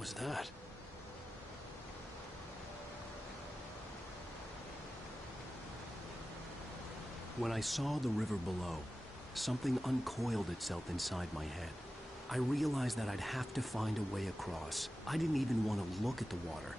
was that? When I saw the river below, something uncoiled itself inside my head. I realized that I'd have to find a way across. I didn't even want to look at the water.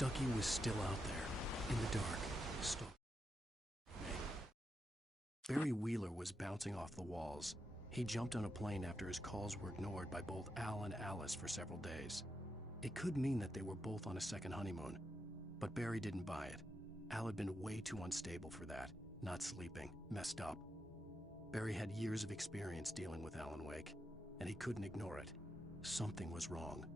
Stucky was still out there, in the dark, stalking me. Barry Wheeler was bouncing off the walls. He jumped on a plane after his calls were ignored by both Al and Alice for several days. It could mean that they were both on a second honeymoon, but Barry didn't buy it. Al had been way too unstable for that, not sleeping, messed up. Barry had years of experience dealing with Alan Wake, and he couldn't ignore it. Something was wrong.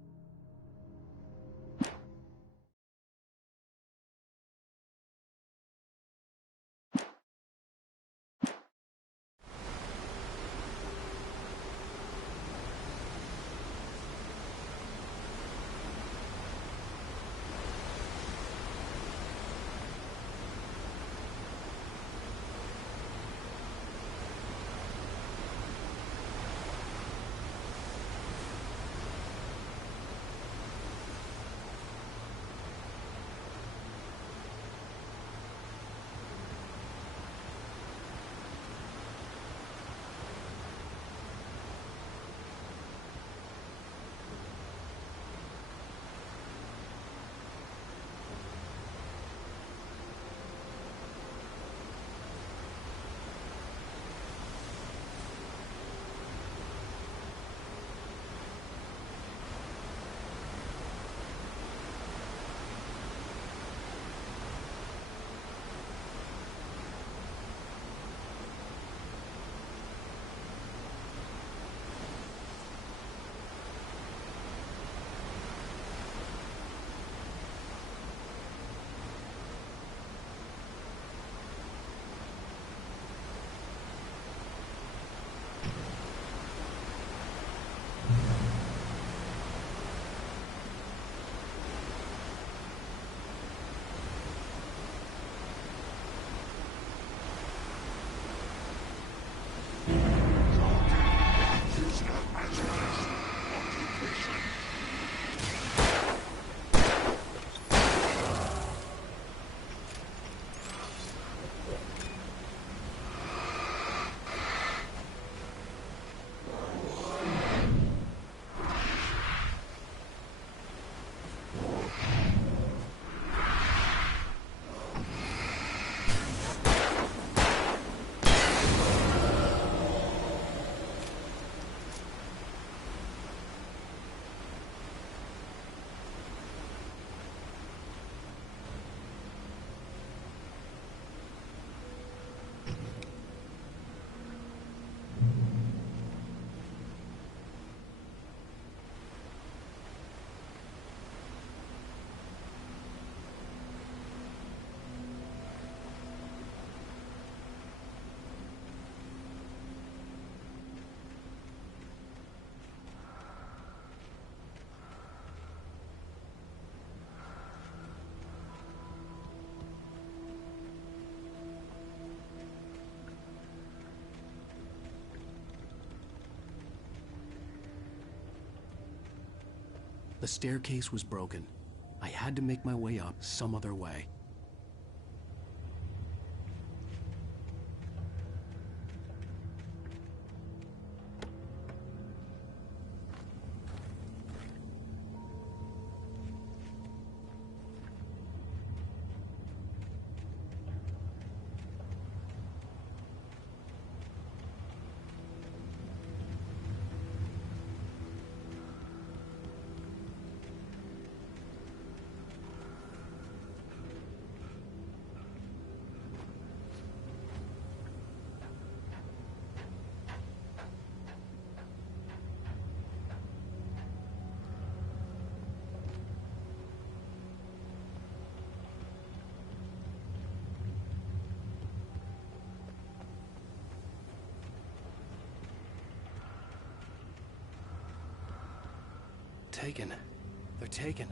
The staircase was broken. I had to make my way up some other way. Taken. They're taken.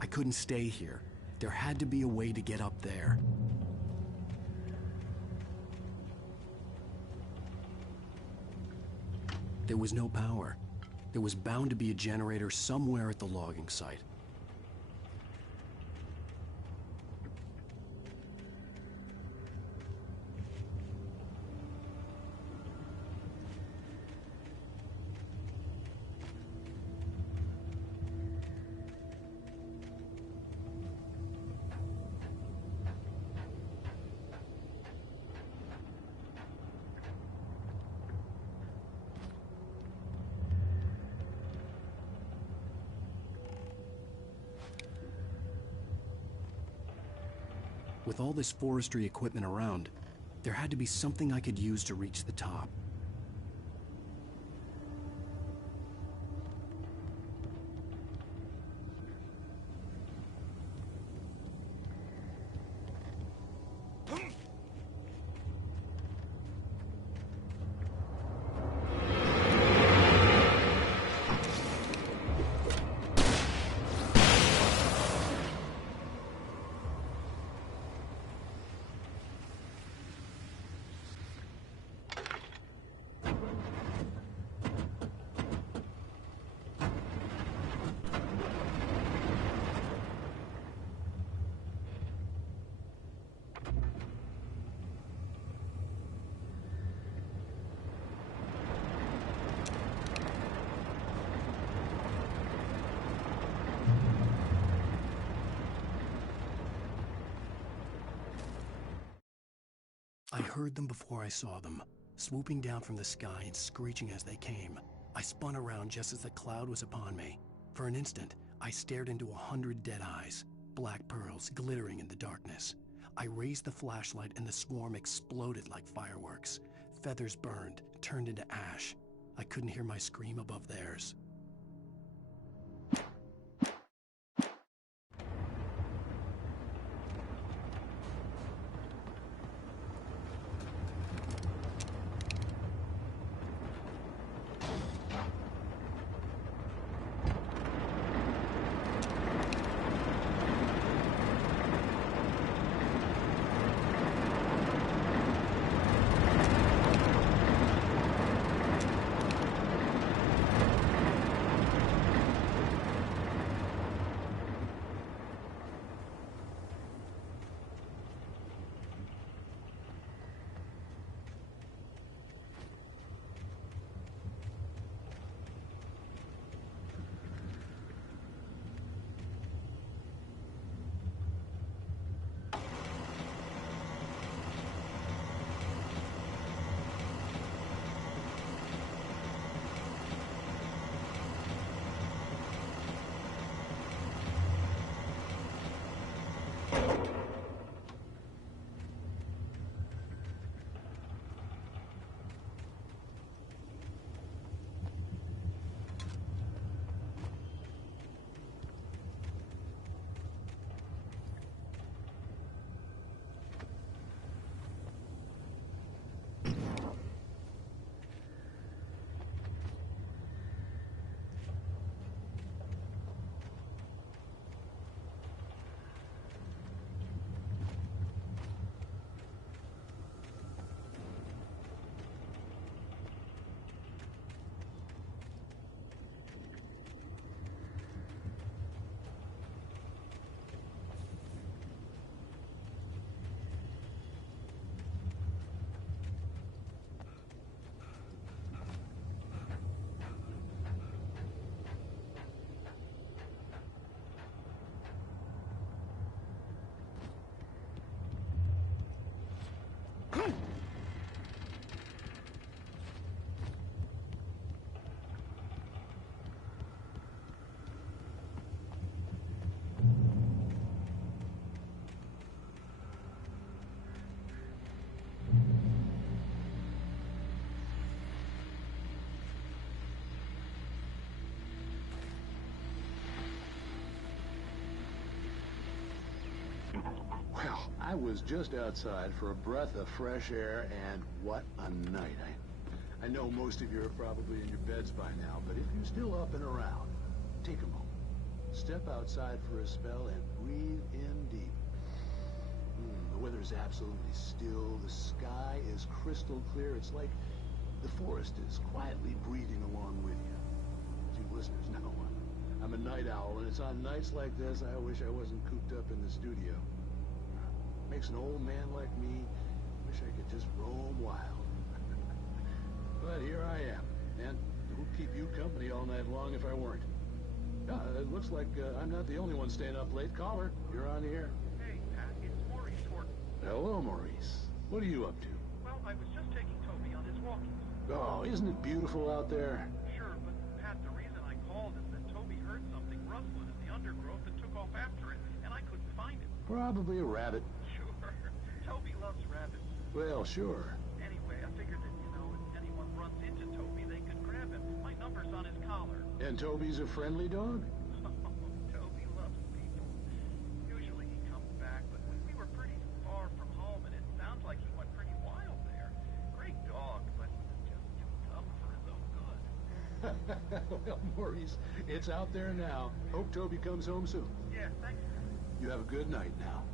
I couldn't stay here. There had to be a way to get up there. There was no power. There was bound to be a generator somewhere at the logging site. With all this forestry equipment around, there had to be something I could use to reach the top. I heard them before I saw them, swooping down from the sky and screeching as they came. I spun around just as the cloud was upon me. For an instant, I stared into 100 dead eyes, black pearls glittering in the darkness. I raised the flashlight and the swarm exploded like fireworks. Feathers burned, turned into ash. I couldn't hear my scream above theirs. Well, I was just outside for a breath of fresh air, and what a night. I know most of you are probably in your beds by now, but if you're still up and around, take a moment. Step outside for a spell and breathe in deep. The weather's absolutely still. The sky is crystal clear. It's like the forest is quietly breathing along with you. As you listeners know, I'm a night owl, and it's on nights like this I wish I wasn't cooped up in the studio. Makes an old man like me wish I could just roam wild. But here I am, and it would keep you company all night long if I weren't. It looks like I'm not the only one staying up late. Caller, you're on the air. Hey, Pat, it's Maurice Horton. Hello, Maurice. What are you up to? Well, I was just taking Toby on his walkies. Oh, isn't it beautiful out there? Sure, but Pat, the reason I called is that Toby heard something rustling in the undergrowth and took off after it, and I couldn't find it. Probably a rabbit. Sure. Toby loves rabbits. Well, sure. Anyway, I figured that, if anyone runs into Toby, they could grab him. My number's on his collar. And Toby's a friendly dog? Toby loves people. Usually he comes back, but we were pretty far from home, and it sounds like he went pretty wild there. Great dog, but just too tough for his own good. Well, Maurice, it's out there now. Hope Toby comes home soon. Yeah, thanks. You have a good night now.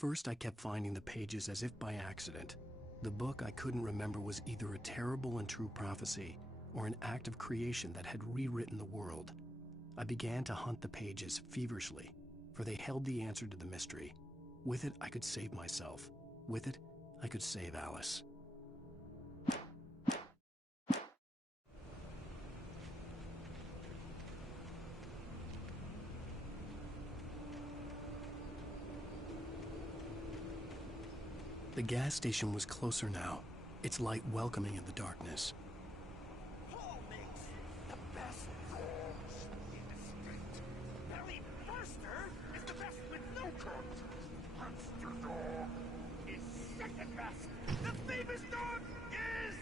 first I kept finding the pages as if by accident. The book I couldn't remember was either a terrible and true prophecy or an act of creation that had rewritten the world. I began to hunt the pages feverishly, for they held the answer to the mystery. With it, I could save myself. With it, I could save Alice. The gas station was closer now, its light welcoming in the darkness. Paul makes the best dogs in the state. Barry Forster is the best with no cut. Monster Dog is second best. The famous dog is...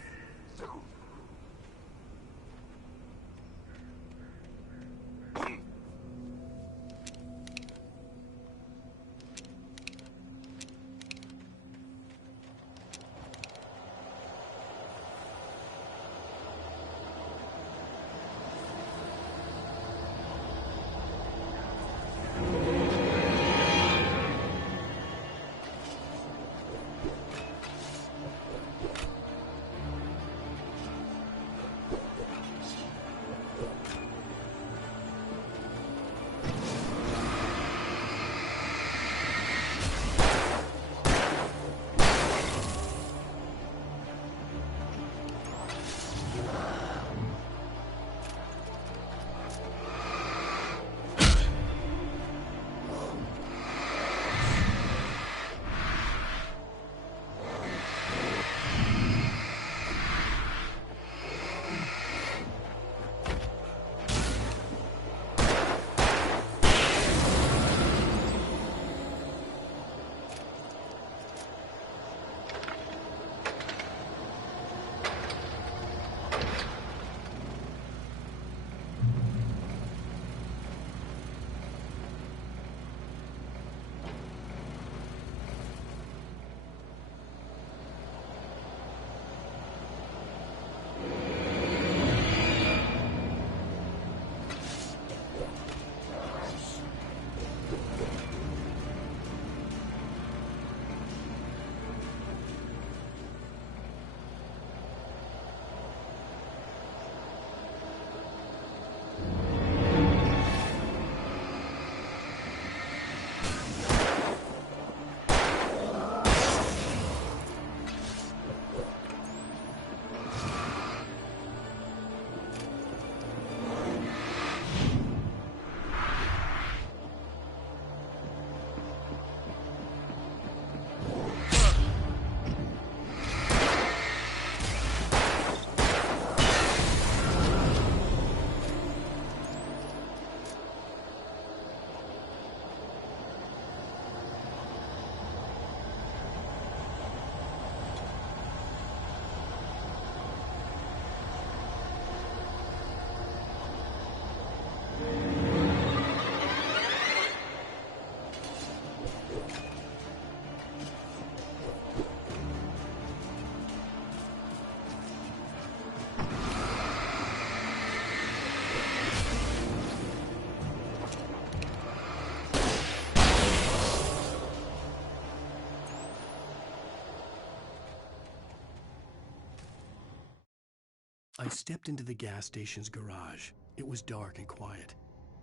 I stepped into the gas station's garage. It was dark and quiet.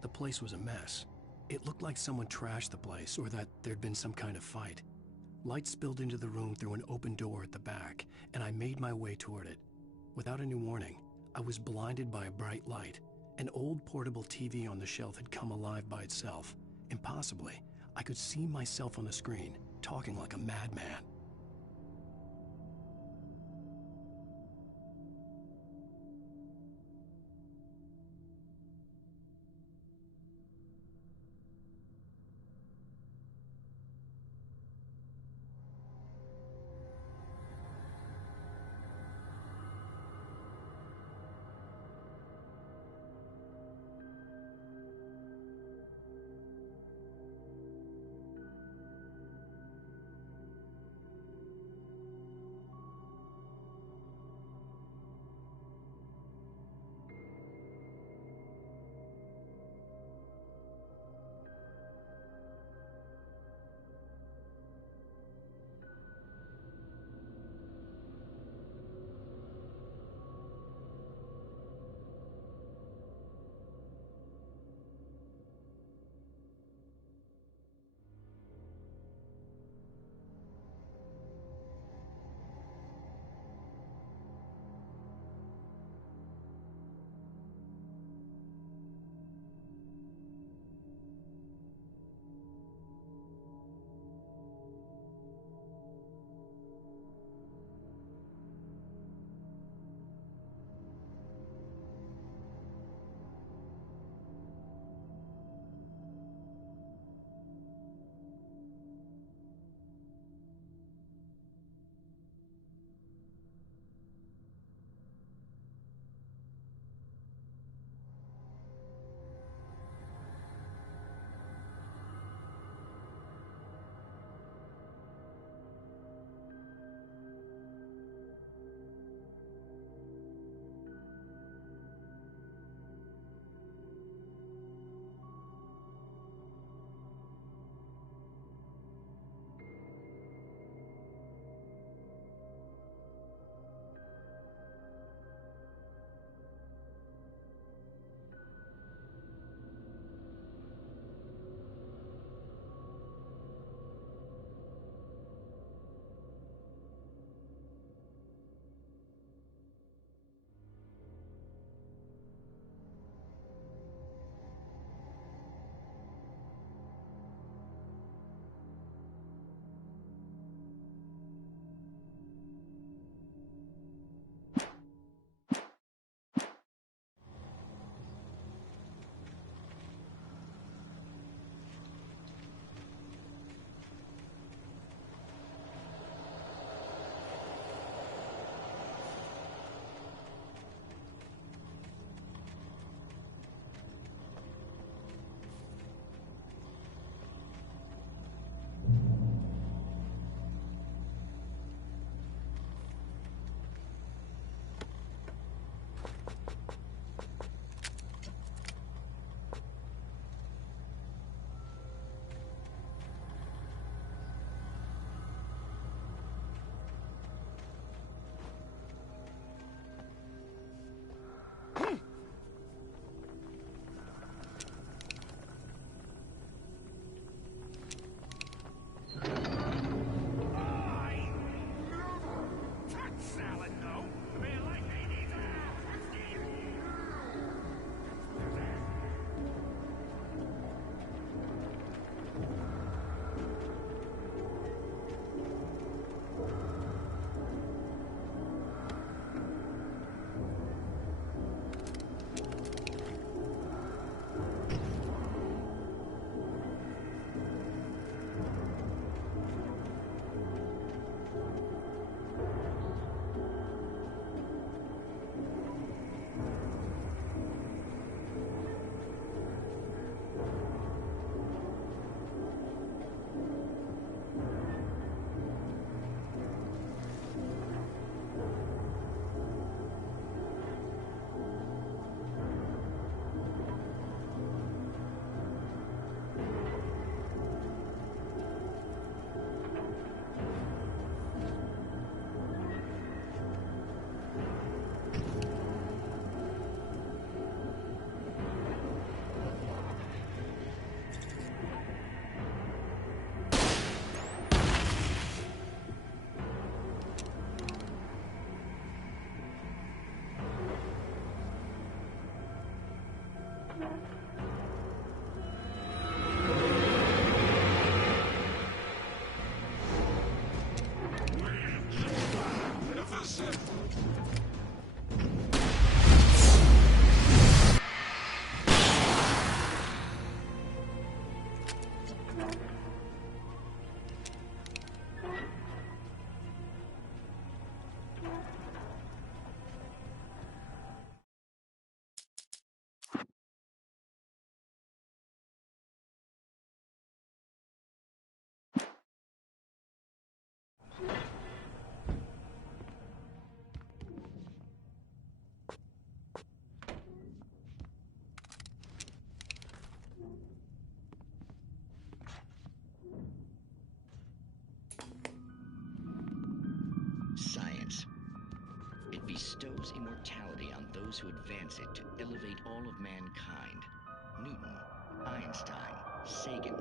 The place was a mess. It looked like someone trashed the place or that there'd been some kind of fight. Light spilled into the room through an open door at the back, and I made my way toward it. Without any warning, I was blinded by a bright light. An old portable TV on the shelf had come alive by itself. Impossibly, I could see myself on the screen, talking like a madman. bestows immortality on those who advance it to elevate all of mankind. Newton, Einstein, Sagan,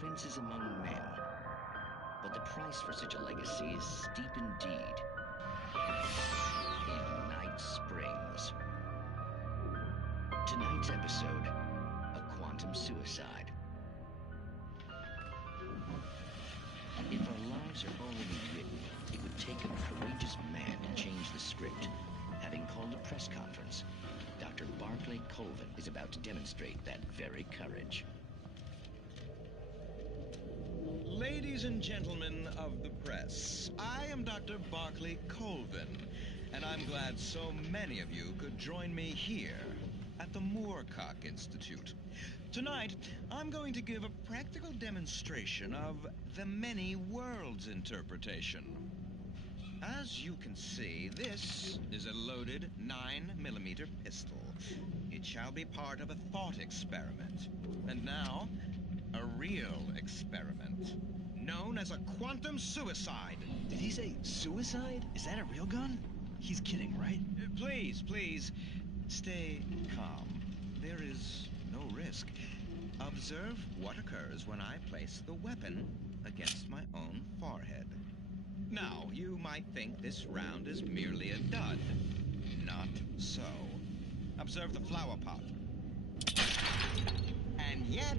princes among men. But the price for such a legacy is steep indeed. In Night Springs. Tonight's episode, a quantum suicide. If our lives are already written, it would take a courageous man to change the script. Having called a press conference, Dr. Barclay Colvin is about to demonstrate that very courage. Ladies and gentlemen of the press, I am Dr. Barclay Colvin, and I'm glad so many of you could join me here at the Moorcock Institute. Tonight, I'm going to give a practical demonstration of the many worlds interpretation. As you can see, this is a loaded 9mm pistol. It shall be part of a thought experiment. And now, a real experiment, known as a quantum suicide. Did he say suicide? Is that a real gun? He's kidding, right? Please, stay calm. There is no risk. Observe what occurs when I place the weapon against my own forehead. Now, you might think this round is merely a dud. Not so. Observe the flower pot. And yet,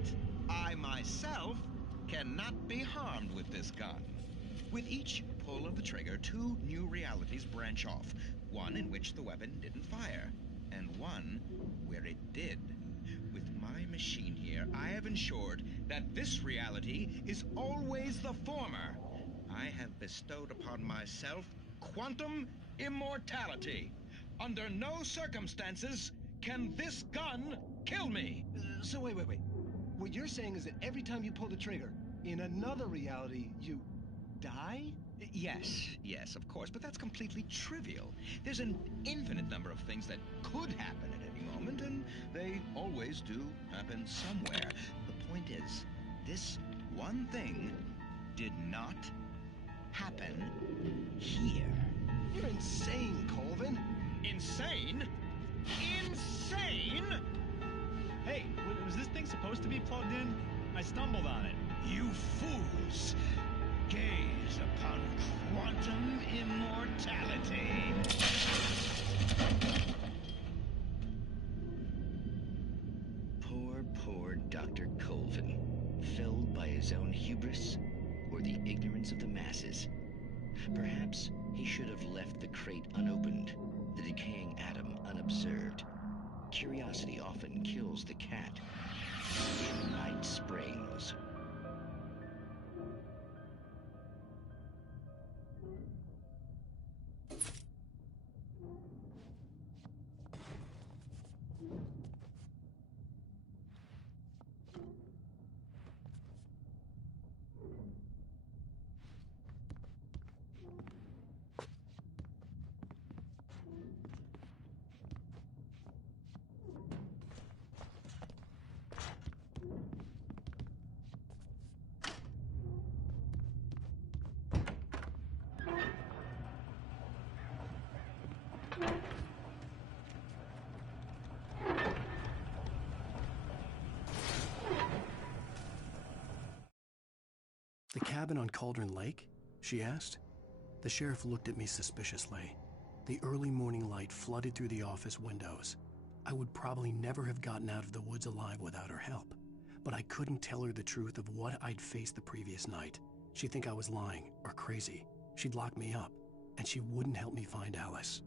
I myself cannot be harmed with this gun. With each pull of the trigger, two new realities branch off. One in which the weapon didn't fire, and one where it did. With my machine here, I have ensured that this reality is always the former. I have bestowed upon myself quantum immortality. Under no circumstances can this gun kill me. So wait. What you're saying is that every time you pull the trigger, in another reality, you die? Yes, of course, but that's completely trivial. There's an infinite number of things that could happen at any moment, and they always do happen somewhere. The point is, this one thing did not happen here. You're insane, Colvin. Insane? Insane? Hey, was this thing supposed to be plugged in? I stumbled on it. You fools! Gaze upon quantum immortality. Poor Dr. Colvin, felled by his own hubris or the ignorance of the masses. Perhaps he should have left the crate unopened, the decaying atom unobserved. Curiosity often kills the cat. In Night Springs. The cabin on Cauldron Lake? She asked. The sheriff looked at me suspiciously. The early morning light flooded through the office windows. I would probably never have gotten out of the woods alive without her help, but I couldn't tell her the truth of what I'd faced the previous night. She'd think I was lying or crazy. She'd lock me up, and she wouldn't help me find Alice.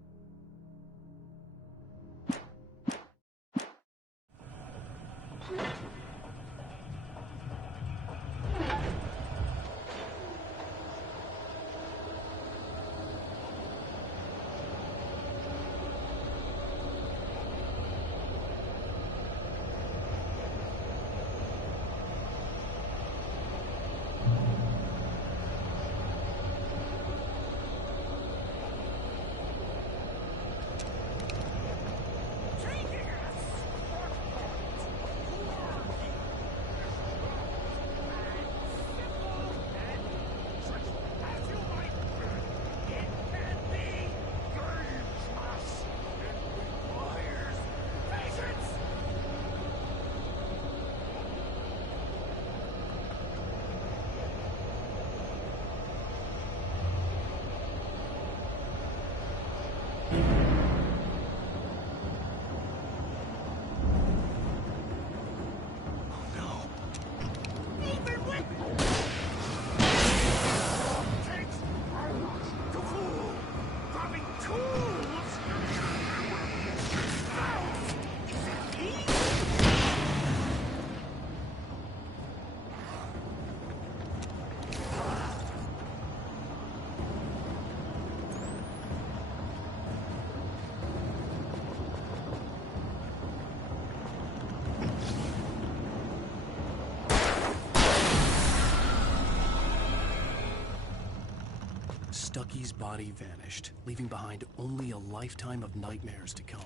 Stucky's body vanished, leaving behind only a lifetime of nightmares to come,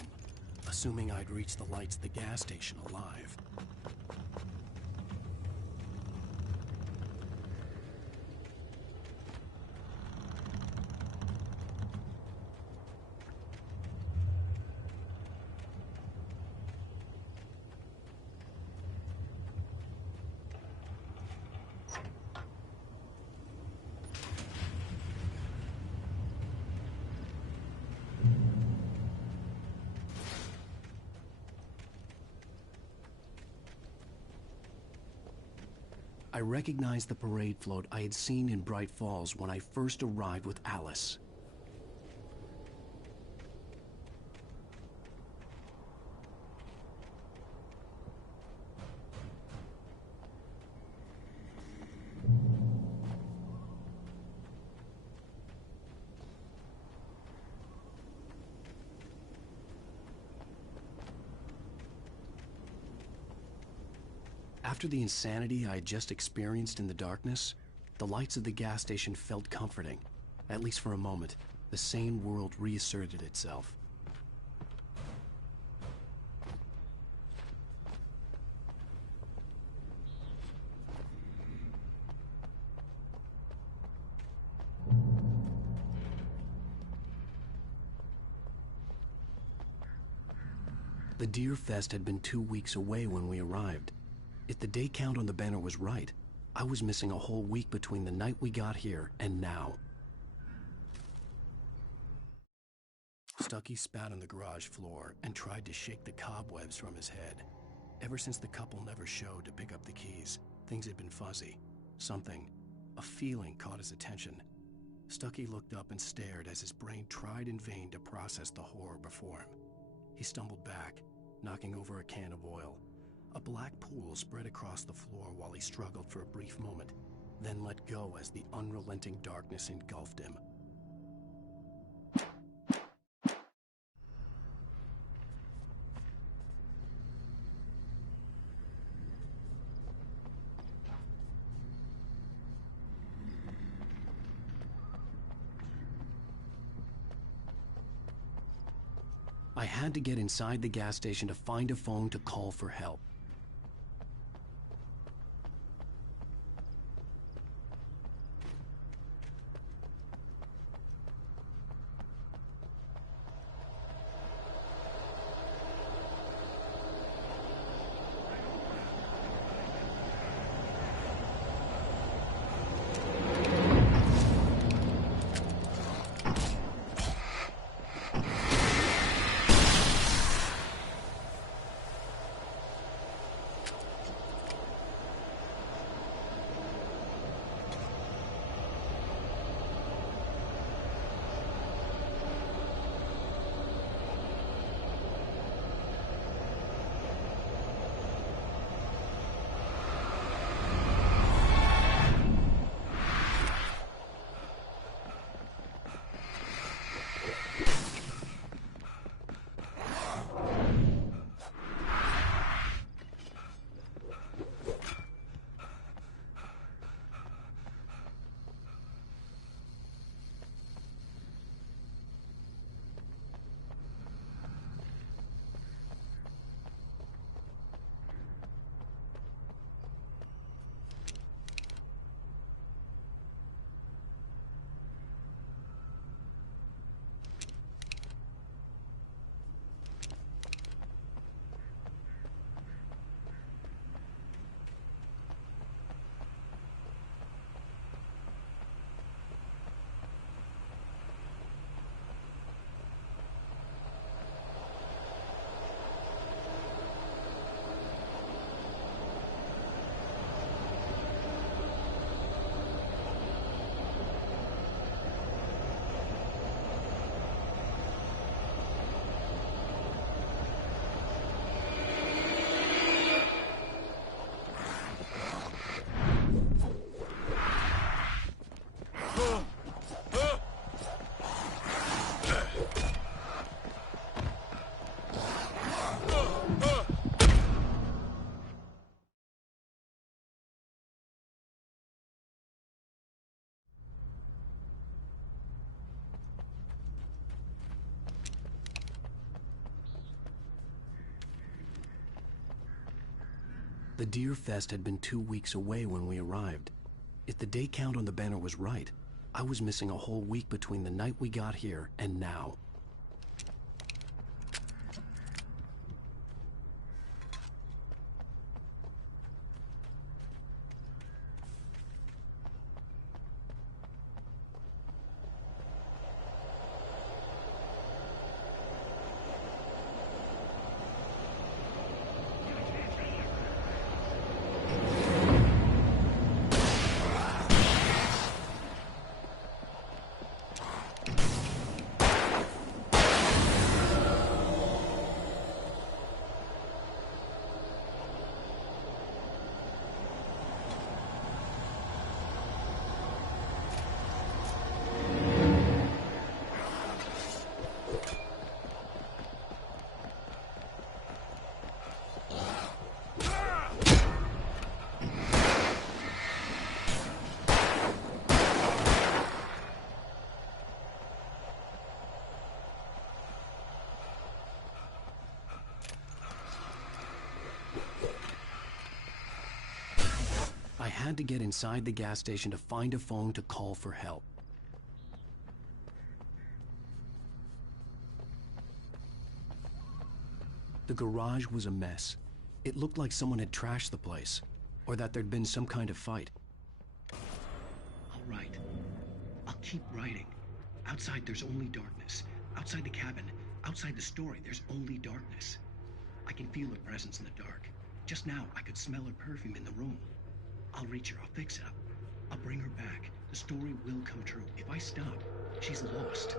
assuming I'd reached the lights at the gas station alive. I recognized the parade float I had seen in Bright Falls when I first arrived with Alice. After the insanity I had just experienced in the darkness, the lights of the gas station felt comforting. At least for a moment, the sane world reasserted itself. The Deer Fest had been 2 weeks away when we arrived. If the day count on the banner was right, I was missing a whole week between the night we got here and now. Stucky spat on the garage floor and tried to shake the cobwebs from his head. Ever since the couple never showed to pick up the keys, things had been fuzzy. Something, a feeling caught his attention. Stucky looked up and stared as his brain tried in vain to process the horror before him. He stumbled back, knocking over a can of oil. A black pool spread across the floor while he struggled for a brief moment, then let go as the unrelenting darkness engulfed him. I had to get inside the gas station to find a phone to call for help. The Deer Fest had been 2 weeks away when we arrived. If the day count on the banner was right, I was missing a whole week between the night we got here and now. I had to get inside the gas station to find a phone to call for help. The garage was a mess. It looked like someone had trashed the place, or that there'd been some kind of fight. I'll write. I'll keep writing. Outside there's only darkness. Outside the cabin, outside the story, there's only darkness. I can feel her presence in the dark. Just now, I could smell her perfume in the room. I'll reach her, I'll fix it up. I'll bring her back. The story will come true. If I stop, she's lost.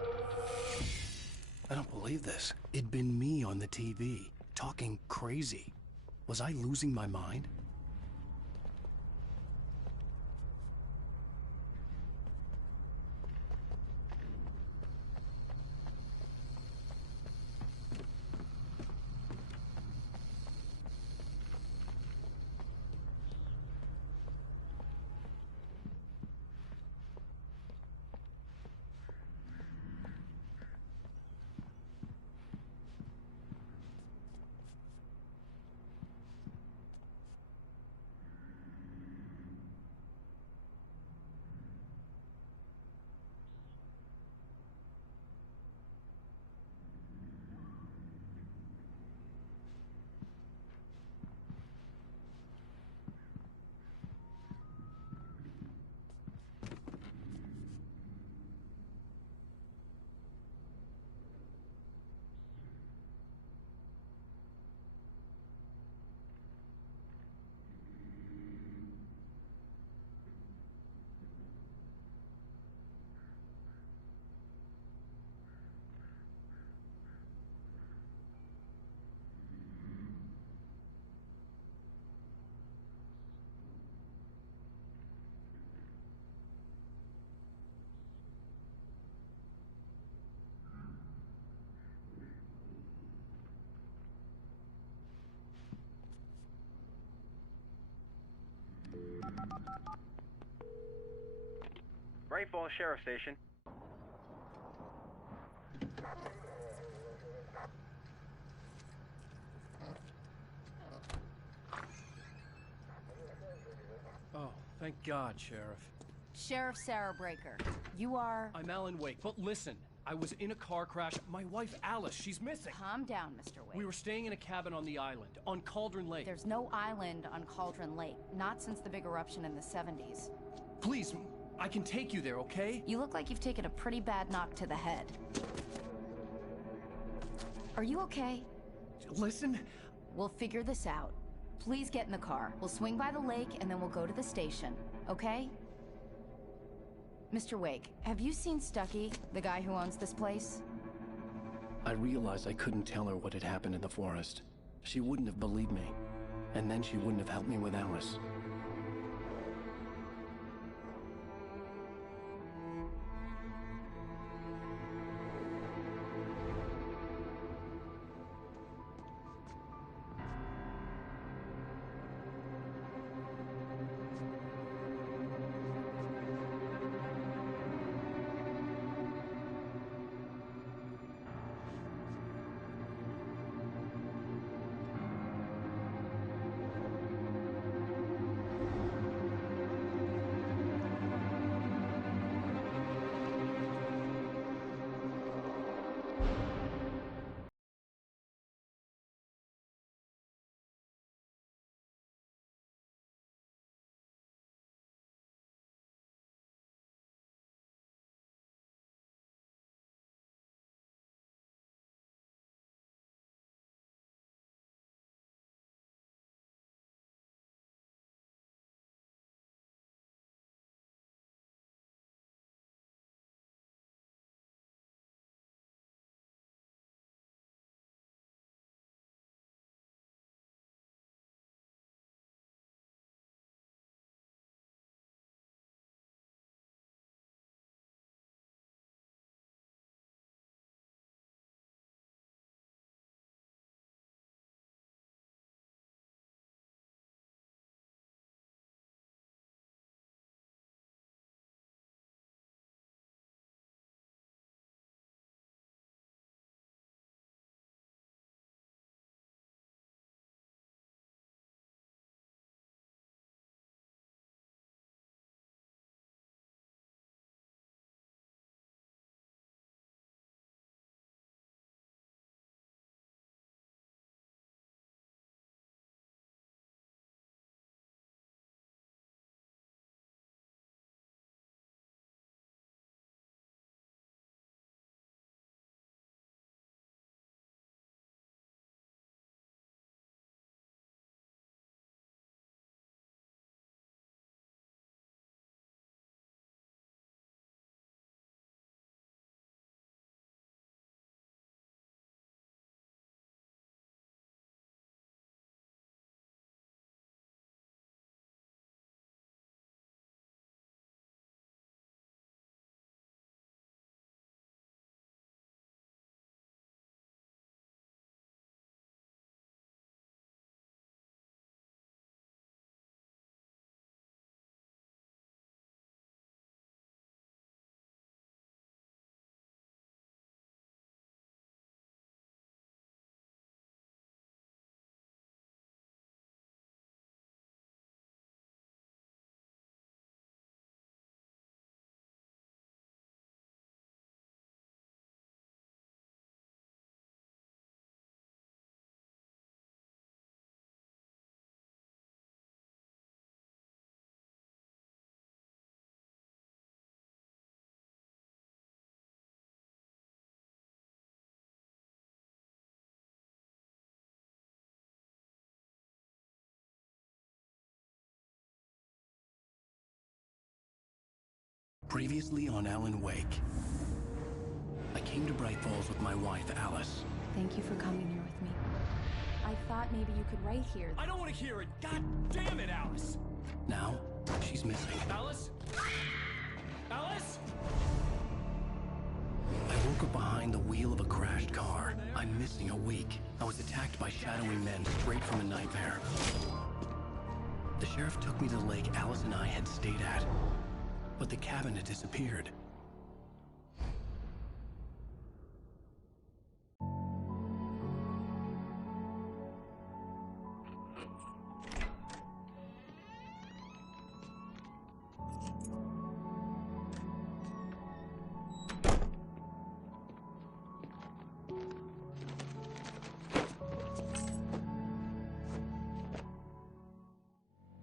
I don't believe this. It'd been me on the TV, talking crazy. Was I losing my mind? Great Falls Sheriff Station. Oh, thank God, Sheriff. Sheriff Sarah Breaker. You are... I'm Alan Wake, but listen. I was in a car crash. My wife, Alice, she's missing. Calm down, Mr. Wake. We were staying in a cabin on the island, on Cauldron Lake. There's no island on Cauldron Lake. Not since the big eruption in the 70s. Please, I can take you there, okay? You look like you've taken a pretty bad knock to the head. Are you okay? Listen. We'll figure this out. Please get in the car. We'll swing by the lake and then we'll go to the station, okay? Mr. Wake, have you seen Stucky, the guy who owns this place? I realized I couldn't tell her what had happened in the forest. She wouldn't have believed me. And then she wouldn't have helped me with Alice. Previously on Alan Wake. I came to Bright Falls with my wife, Alice. Thank you for coming here with me. I thought maybe you could write here. I don't want to hear it! God damn it, Alice! Now, she's missing. Alice? Alice? I woke up behind the wheel of a crashed car. I'm missing a week. I was attacked by shadowy men straight from a nightmare. The sheriff took me to the lake Alice and I had stayed at, but the cabin had disappeared.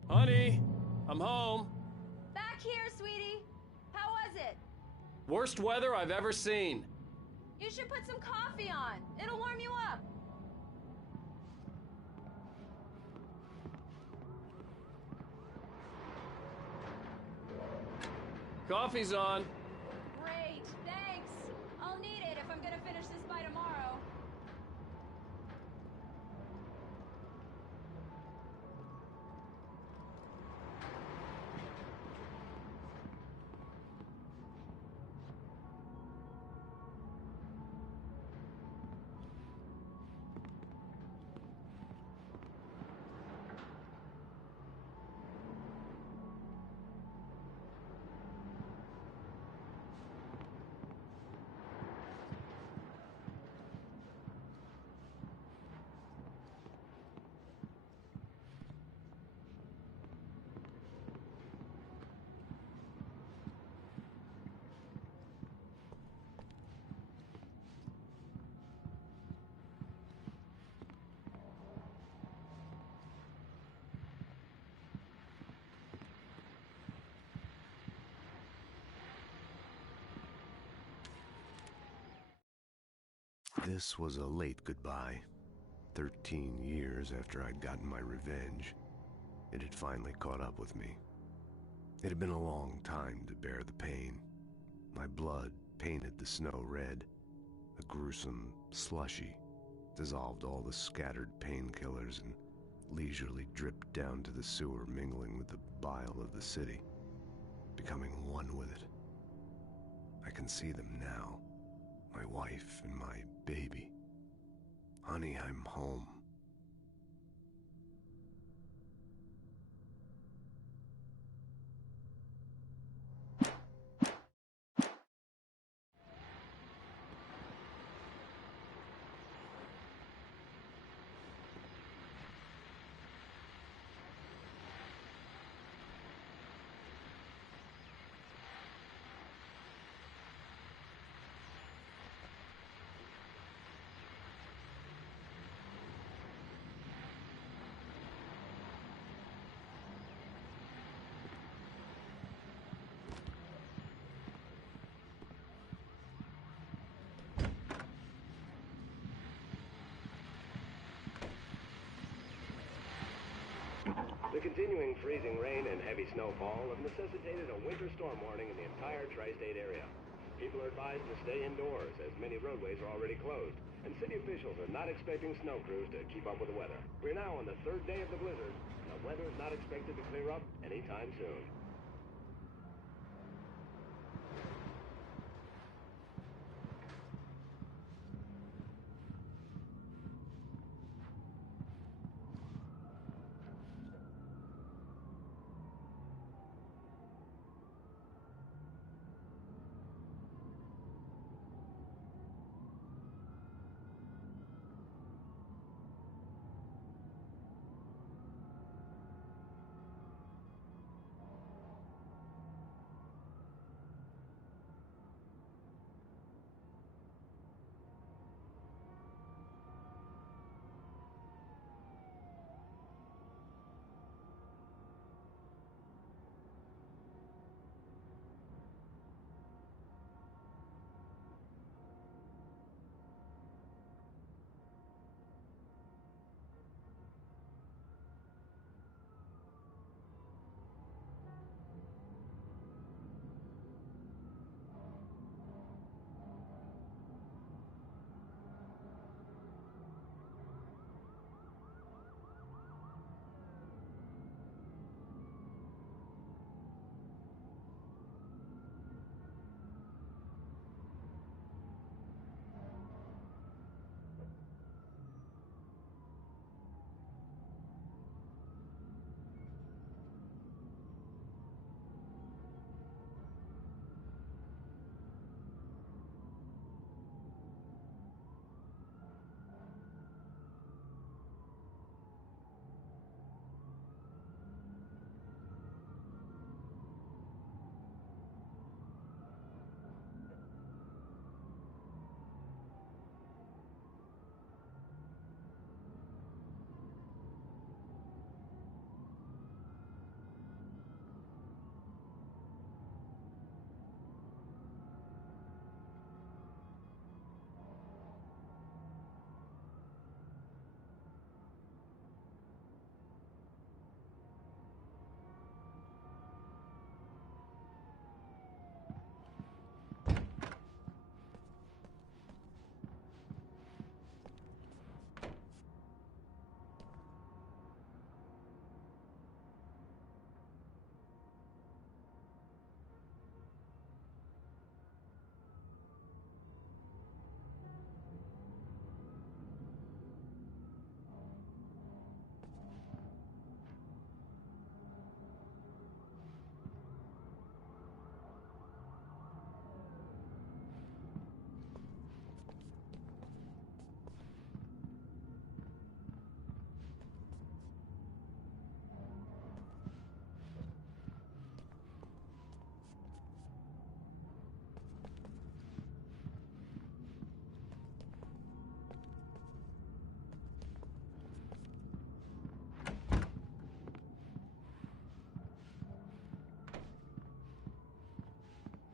Honey, I'm home. Back here, sweetie. How was it? Worst weather I've ever seen. You should put some coffee on. It'll warm you up. Coffee's on. Great, thanks. I'll need it if I'm gonna finish this by tomorrow. This was a late goodbye. 13 years after I'd gotten my revenge, it had finally caught up with me. It had been a long time to bear the pain. My blood painted the snow red. A gruesome slushy dissolved all the scattered painkillers and leisurely dripped down to the sewer, mingling with the bile of the city, becoming one with it. I can see them now. My wife and my baby. Honey, I'm home. The continuing freezing rain and heavy snowfall have necessitated a winter storm warning in the entire tri-state area. People are advised to stay indoors as many roadways are already closed, and city officials are not expecting snow crews to keep up with the weather. We're now on the third day of the blizzard, and the weather is not expected to clear up anytime soon.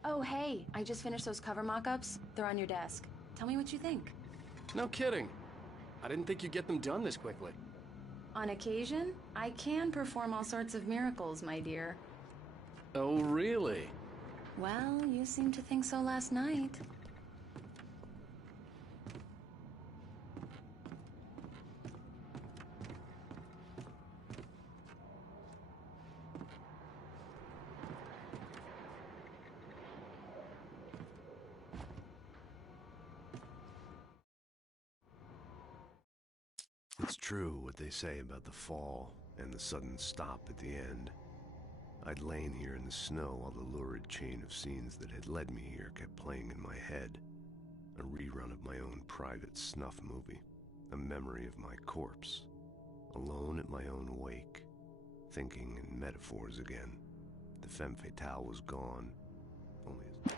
Oh, hey, I just finished those cover mock-ups. They're on your desk. Tell me what you think. No kidding. I didn't think you'd get them done this quickly. On occasion, I can perform all sorts of miracles, my dear. Oh, really? Well, you seemed to think so last night. It's true what they say about the fall and the sudden stop at the end. I'd lain here in the snow while the lurid chain of scenes that had led me here kept playing in my head. A rerun of my own private snuff movie. A memory of my corpse. Alone at my own wake. Thinking in metaphors again. The femme fatale was gone. Only as...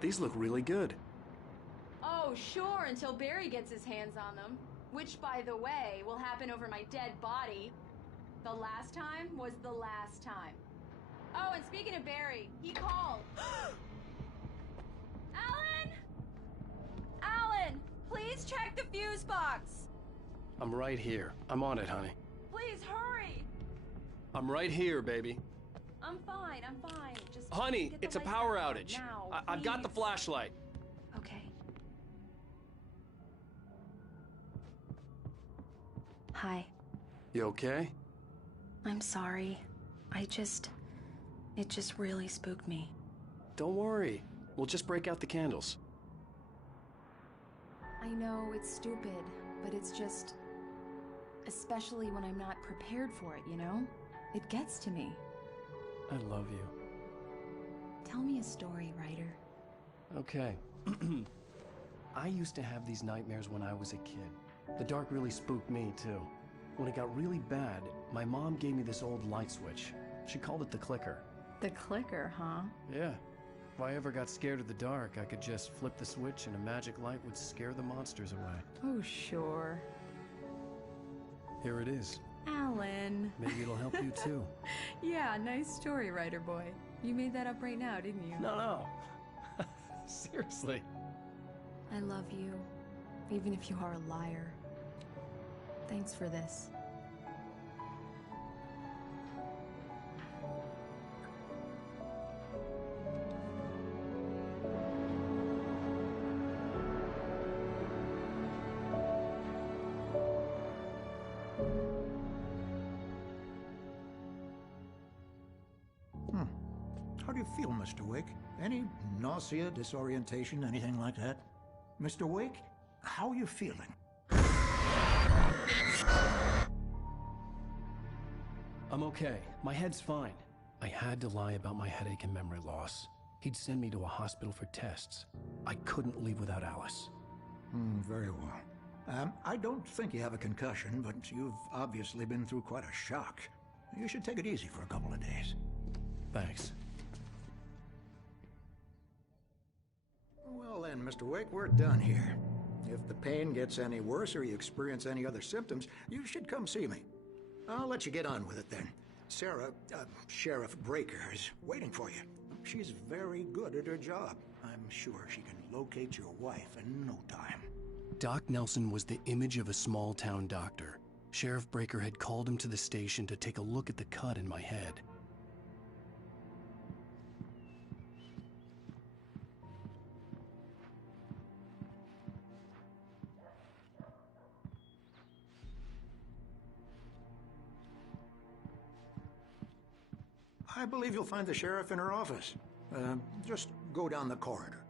These look really good. Oh, sure, until Barry gets his hands on them. Which, by the way, will happen over my dead body. The last time was the last time. Oh, and speaking of Barry, he called. Alan! Alan, please check the fuse box. I'm right here. I'm on it, honey. Please hurry. I'm right here, baby. I'm fine, I'm fine. Just Honey, get the it's a lights power on outage. now, I've got the please. flashlight. Okay. Hi. You okay? I'm sorry. It just really spooked me. Don't worry. We'll just break out the candles. I know it's stupid, but it's just... especially when I'm not prepared for it, you know? It gets to me. I love you. Tell me a story, writer. Okay. I used to have these nightmares when I was a kid. The dark really spooked me, too. When it got really bad, my mom gave me this old light switch. She called it the clicker. The clicker, huh? Yeah. If I ever got scared of the dark, I could just flip the switch and a magic light would scare the monsters away. Oh, sure. Here it is. Alan. Maybe it'll help you, too. Yeah, nice story, writer boy. You made that up right now, didn't you? No. Seriously. I love you, even if you are a liar. Thanks for this. How do you feel, Mr. Wake? Any nausea, disorientation, anything like that? Mr. Wake, how are you feeling? I'm okay. My head's fine. I had to lie about my headache and memory loss. He'd send me to a hospital for tests. I couldn't leave without Alice. Very well. I don't think you have a concussion, but you've obviously been through quite a shock. You should take it easy for a couple of days. Thanks. Well then, Mr. Wake, we're done here. If the pain gets any worse or you experience any other symptoms, you should come see me. I'll let you get on with it then. Sarah, Sheriff Breaker, is waiting for you. She's very good at her job. I'm sure she can locate your wife in no time. Doc Nelson was the image of a small-town doctor. Sheriff Breaker had called him to the station to take a look at the cut in my head. I believe you'll find the sheriff in her office. Just go down the corridor.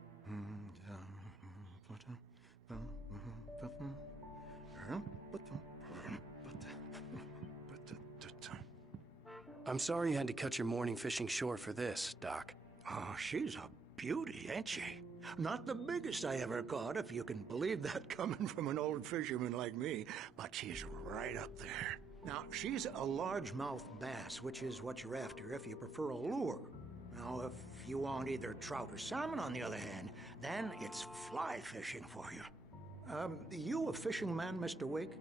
I'm sorry you had to cut your morning fishing short for this, Doc. Oh, she's a beauty, ain't she? Not the biggest I ever caught, if you can believe that coming from an old fisherman like me, but she's right up there. Now, she's a largemouth bass, which is what you're after if you prefer a lure. Now, if you want either trout or salmon, on the other hand, then it's fly fishing for you. You a fishing man, Mr. Wake?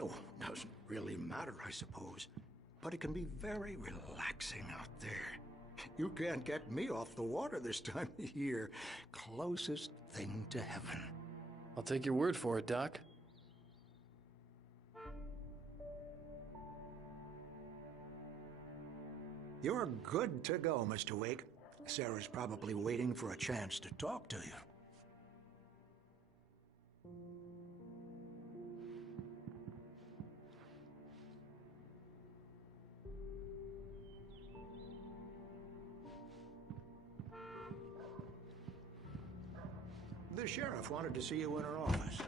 Oh, doesn't really matter, I suppose. But it can be very relaxing out there. You can't get me off the water this time of year. Closest thing to heaven. I'll take your word for it, Doc. You're good to go, Mr. Wake. Sarah's probably waiting for a chance to talk to you. The sheriff wanted to see you in her office.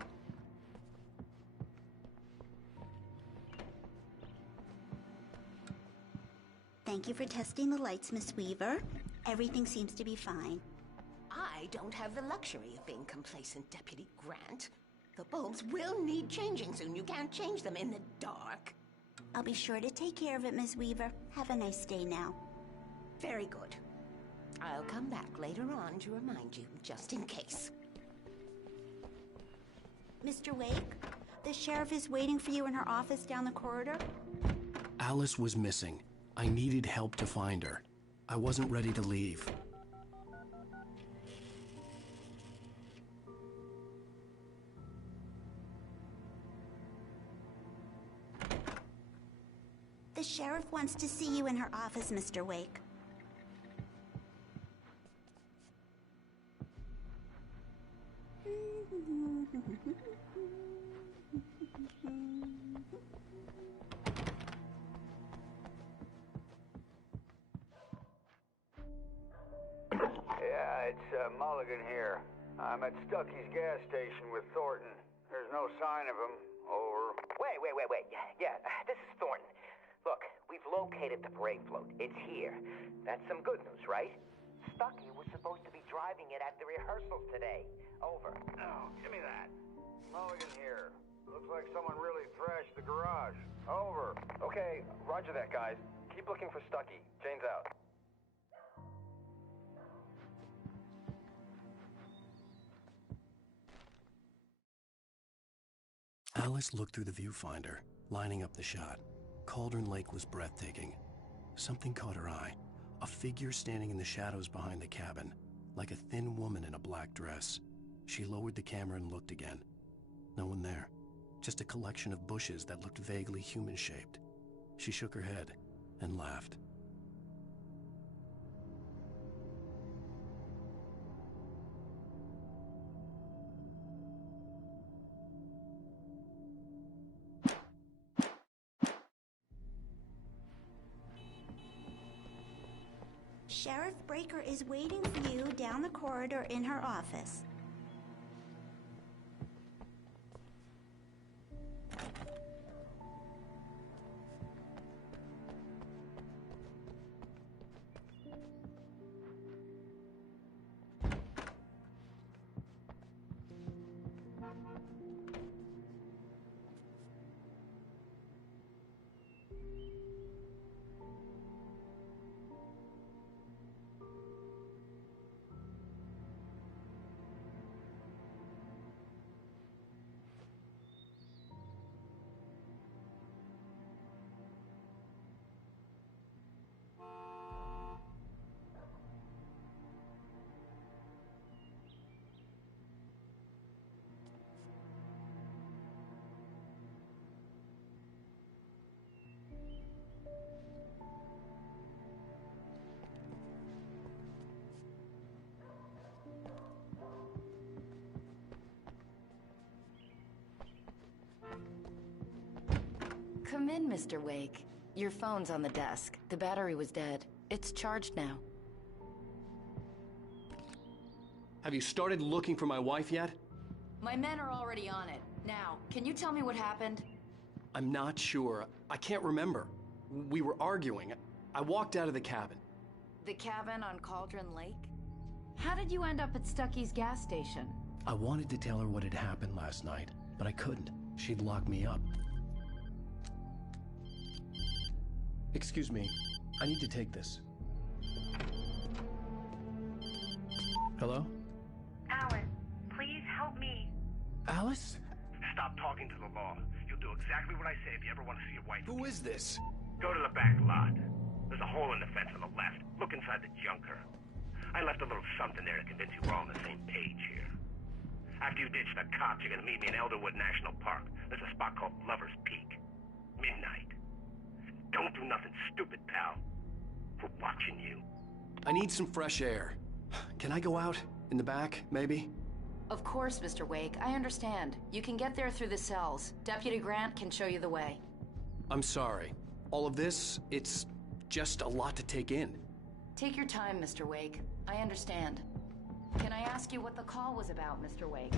Thank you for testing the lights, Miss Weaver. Everything seems to be fine. I don't have the luxury of being complacent, Deputy Grant. The bulbs will need changing soon. You can't change them in the dark. I'll be sure to take care of it, Miss Weaver. Have a nice day now. Very good. I'll come back later on to remind you, just in case. Mr. Wake, the sheriff is waiting for you in her office down the corridor. Alice was missing. I needed help to find her. I wasn't ready to leave. The sheriff wants to see you in her office, Mr. Wake. Yeah, it's Mulligan here. I'm at Stucky's gas station with Thornton. There's no sign of him. Over. Wait. Yeah, this is Thornton. Look, we've located the brake float. It's here. That's some good news, right? Stucky was supposed to be driving it at the rehearsals today. Over. Oh, give me that. Mulligan here. Looks like someone really thrashed the garage. Over. Okay, roger that, guys. Keep looking for Stucky. Jane's out. Alice looked through the viewfinder, lining up the shot. Cauldron Lake was breathtaking. Something caught her eye. A figure standing in the shadows behind the cabin, like a thin woman in a black dress. She lowered the camera and looked again. No one there. Just a collection of bushes that looked vaguely human-shaped. She shook her head and laughed. Sheriff Breaker is waiting for you down the corridor in her office. Come in, Mr. Wake. Your phone's on the desk. The battery was dead. It's charged now. Have you started looking for my wife yet? My men are already on it. Now, can you tell me what happened? I'm not sure. I can't remember. We were arguing. I walked out of the cabin. The cabin on Cauldron Lake? How did you end up at Stucky's gas station? I wanted to tell her what had happened last night, but I couldn't. She'd lock me up. Excuse me, I need to take this. Hello? Alice, please help me. Alice? Stop talking to the law. You'll do exactly what I say if you ever want to see your wife. Who is this? Go to the back lot. There's a hole in the fence on the left. Look inside the junker. I left a little something there to convince you we're all on the same page here. After you ditch the cops, you're gonna meet me in Elderwood National Park. There's a spot called Lover's Peak. Midnight. Don't do nothing stupid, pal. We're watching you. I need some fresh air. Can I go out? In the back, maybe? Of course, Mr. Wake. I understand. You can get there through the cells. Deputy Grant can show you the way. I'm sorry. All of this, it's just a lot to take in. Take your time, Mr. Wake. I understand. Can I ask you what the call was about, Mr. Wake?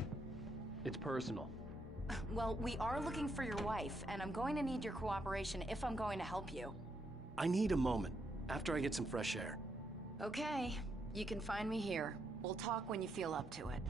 It's personal. Well, we are looking for your wife, and I'm going to need your cooperation if I'm going to help you. I need a moment, after I get some fresh air. Okay. You can find me here. We'll talk when you feel up to it.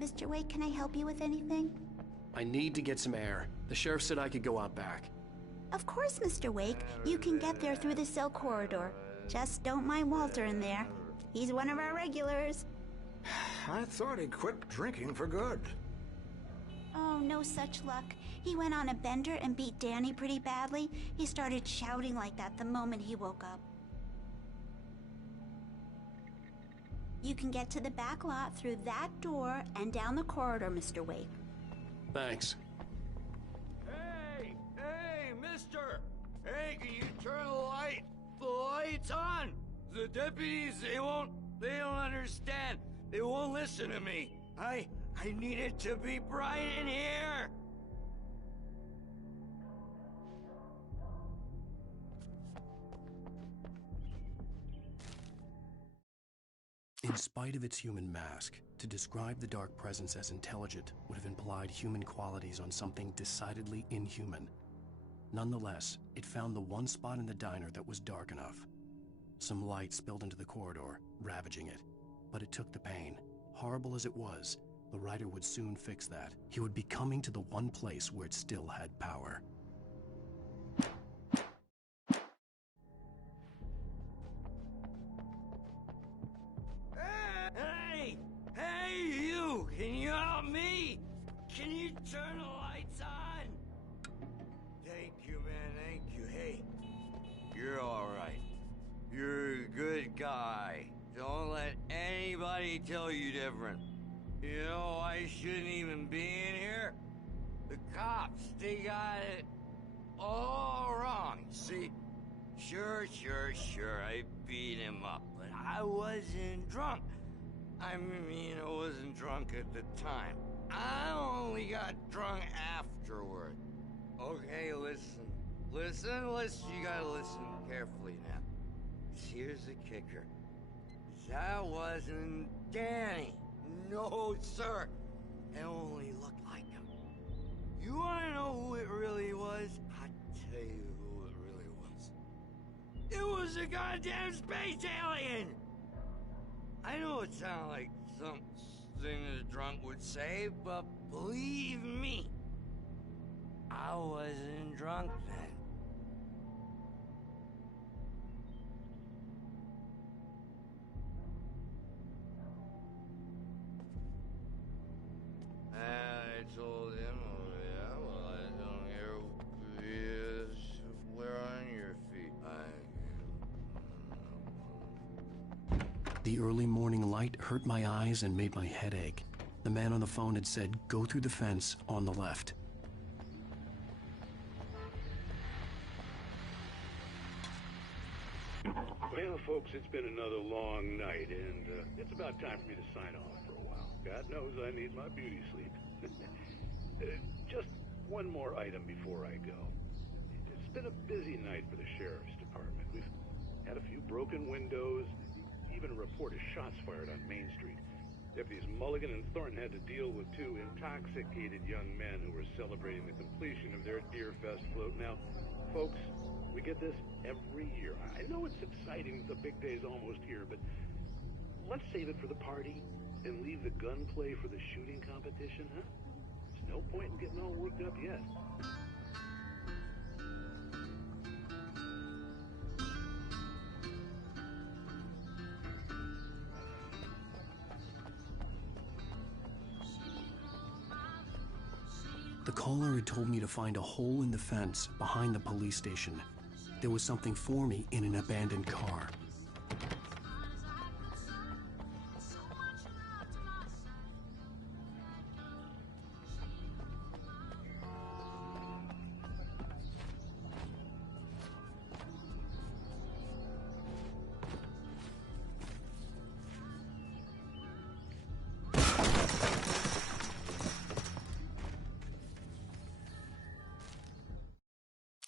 Mr. Wake, can I help you with anything? I need to get some air. The sheriff said I could go out back. Of course, Mr. Wake. You can get there through the cell corridor. Just don't mind Walter in there. He's one of our regulars. I thought he'd quit drinking for good. Oh, no such luck. He went on a bender and beat Danny pretty badly. He started shouting like that the moment he woke up. You can get to the back lot through that door and down the corridor, Mr. Wake. Thanks. Hey! Hey, mister! Hey, can you turn the light? The light's on! The deputies, they don't understand. They won't listen to me. I need it to be bright in here! In spite of its human mask, to describe the dark presence as intelligent would have implied human qualities on something decidedly inhuman. Nonetheless, it found the one spot in the diner that was dark enough. Some light spilled into the corridor, ravaging it. But it took the pain. Horrible as it was, the writer would soon fix that. He would be coming to the one place where it still had power. Hey! Hey, you! Can you help me? Can you turn the lights on? Thank you, man, thank you. Hey, you're alright. You're a good guy. Don't let anybody tell you different. You know, I shouldn't even be in here. The cops, they got it all wrong, see? Sure, I beat him up, but I wasn't drunk. I mean, I wasn't drunk at the time. I only got drunk afterward. Okay, listen. You gotta listen carefully now. Here's the kicker. That wasn't Danny. No, sir. It only looked like him. You wanna know who it really was? I'll tell you who it really was. It was a goddamn space alien! I know it sounds like something a drunk would say, but believe me, I wasn't drunk then. I told him, oh yeah, well, I don't hear who he is. Where on your feet? The early morning light hurt my eyes and made my head ache. The man on the phone had said, go through the fence on the left. Well, folks, it's been another long night, and it's about time for me to sign off for a while. God knows I need my beauty sleep. Just one more item before I go. It's been a busy night for the sheriff's department. department. We've had a few broken windows, even a report of shots fired on Main Street. Deputies Mulligan and Thornton had to deal with two intoxicated young men who were celebrating the completion of their Deer Fest float. Now, folks, we get this every year. I know it's exciting, the big day's almost here, but let's save it for the party and leave the gunplay for the shooting competition, huh? There's no point in getting all worked up yet. The caller had told me to find a hole in the fence behind the police station. There was something for me in an abandoned car.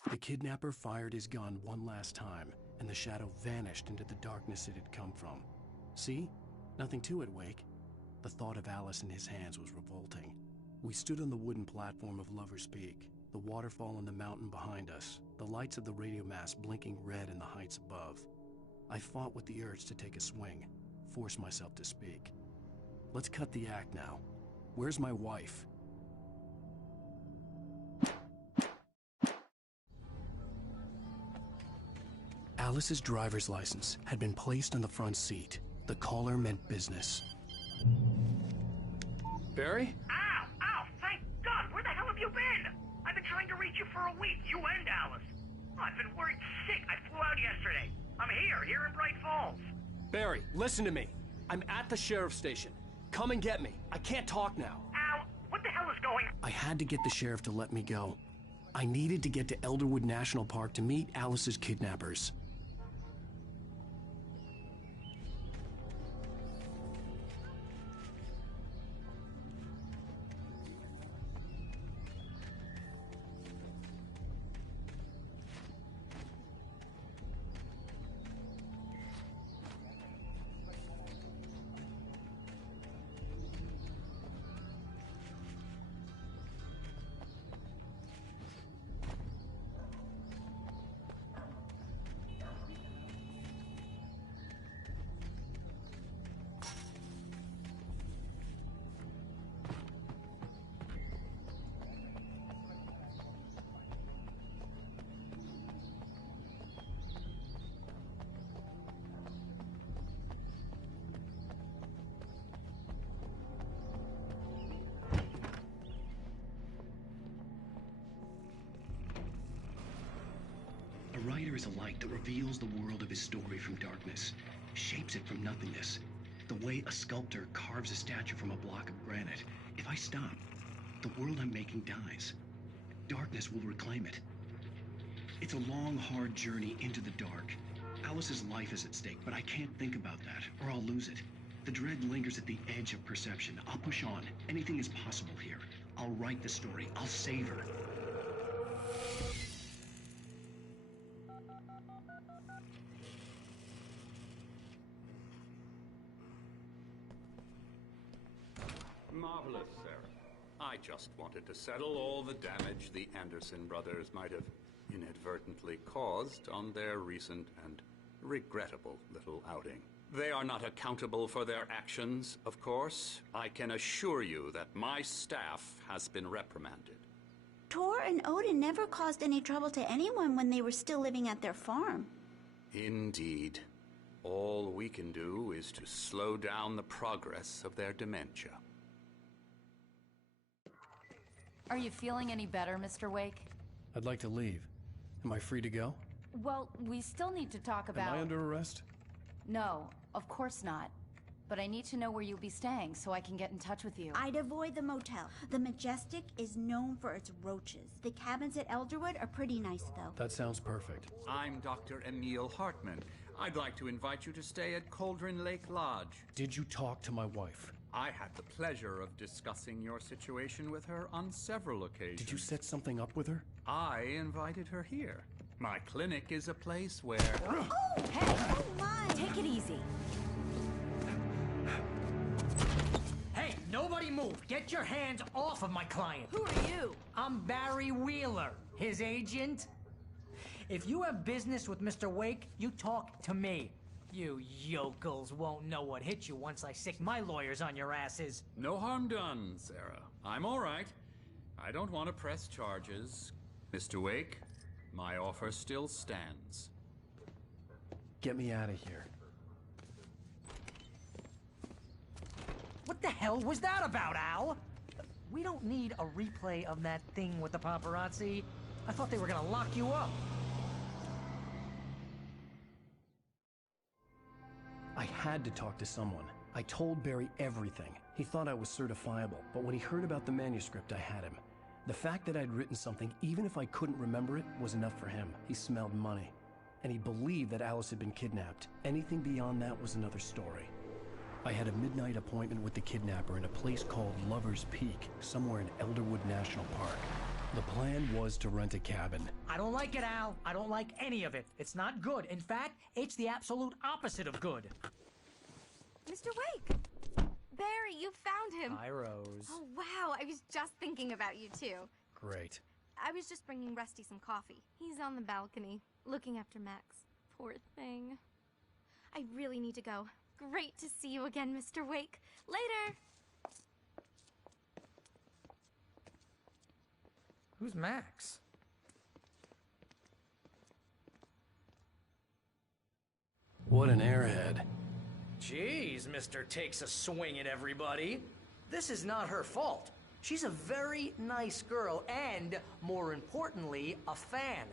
The kidnapper fired his gun one last time, and the shadow vanished into the darkness it had come from. See? Nothing to it, Wake. The thought of Alice in his hands was revolting. We stood on the wooden platform of Lover's Peak, the waterfall on the mountain behind us, the lights of the radio mast blinking red in the heights above. I fought with the urge to take a swing, force myself to speak. Let's cut the act now. Where's my wife? Alice's driver's license had been placed on the front seat. The caller meant business. Barry? Ow! Ow! Thank God! Where the hell have you been? I've been trying to reach you for a week, you and Alice. Oh, I've been worried sick. I flew out yesterday. I'm here in Bright Falls. Barry, listen to me. I'm at the sheriff's station. Come and get me. I can't talk now. Al, what the hell is going on? I had to get the sheriff to let me go. I needed to get to Elderwood National Park to meet Alice's kidnappers. A writer is a light that reveals the world of his story from darkness, shapes it from nothingness. The way a sculptor carves a statue from a block of granite. If I stop, the world I'm making dies. Darkness will reclaim it. It's a long, hard journey into the dark. Alice's life is at stake, but I can't think about that, or I'll lose it. The dread lingers at the edge of perception. I'll push on. Anything is possible here. I'll write the story. I'll save her. Marvelous, sir. I just wanted to settle all the damage the Anderson brothers might have inadvertently caused on their recent and regrettable little outing. They are not accountable for their actions, of course. I can assure you that my staff has been reprimanded. Tor and Odin never caused any trouble to anyone when they were still living at their farm. Indeed. All we can do is to slow down the progress of their dementia. Are you feeling any better, Mr. Wake? I'd like to leave. Am I free to go? Well, we still need to talk about... Am I under arrest? No, of course not. But I need to know where you'll be staying so I can get in touch with you. I'd avoid the motel. The Majestic is known for its roaches. The cabins at Elderwood are pretty nice, though. That sounds perfect. I'm Dr. Emil Hartman. I'd like to invite you to stay at Cauldron Lake Lodge. Did you talk to my wife? I had the pleasure of discussing your situation with her on several occasions. Did you set something up with her? I invited her here. My clinic is a place where... Oh, hey! Oh, my! Take it easy. Hey, nobody move! Get your hands off of my client! Who are you? I'm Barry Wheeler, his agent. If you have business with Mr. Wake, you talk to me. You yokels won't know what hit you once I sick my lawyers on your asses. No harm done, Sarah. I'm all right. I don't want to press charges. Mr. Wake, my offer still stands. Get me out of here. What the hell was that about, Al? We don't need a replay of that thing with the paparazzi. I thought they were gonna lock you up. I had to talk to someone. I told Barry everything. He thought I was certifiable, but when he heard about the manuscript, I had him. The fact that I'd written something, even if I couldn't remember it, was enough for him. He smelled money. And he believed that Alice had been kidnapped. Anything beyond that was another story. I had a midnight appointment with the kidnapper in a place called Lover's Peak, somewhere in Elderwood National Park. The plan was to rent a cabin. I don't like it, Al. I don't like any of it. It's not good. In fact, it's the absolute opposite of good. Mr. Wake! Barry, you found him! Hi, Rose. Oh, wow. I was just thinking about you, too. Great. I was just bringing Rusty some coffee. He's on the balcony, looking after Max. Poor thing. I really need to go. Great to see you again, Mr. Wake. Later! Who's Max? What an airhead. Jeez, Mr. Takes a swing at everybody. This is not her fault. She's a very nice girl and, more importantly, a fan.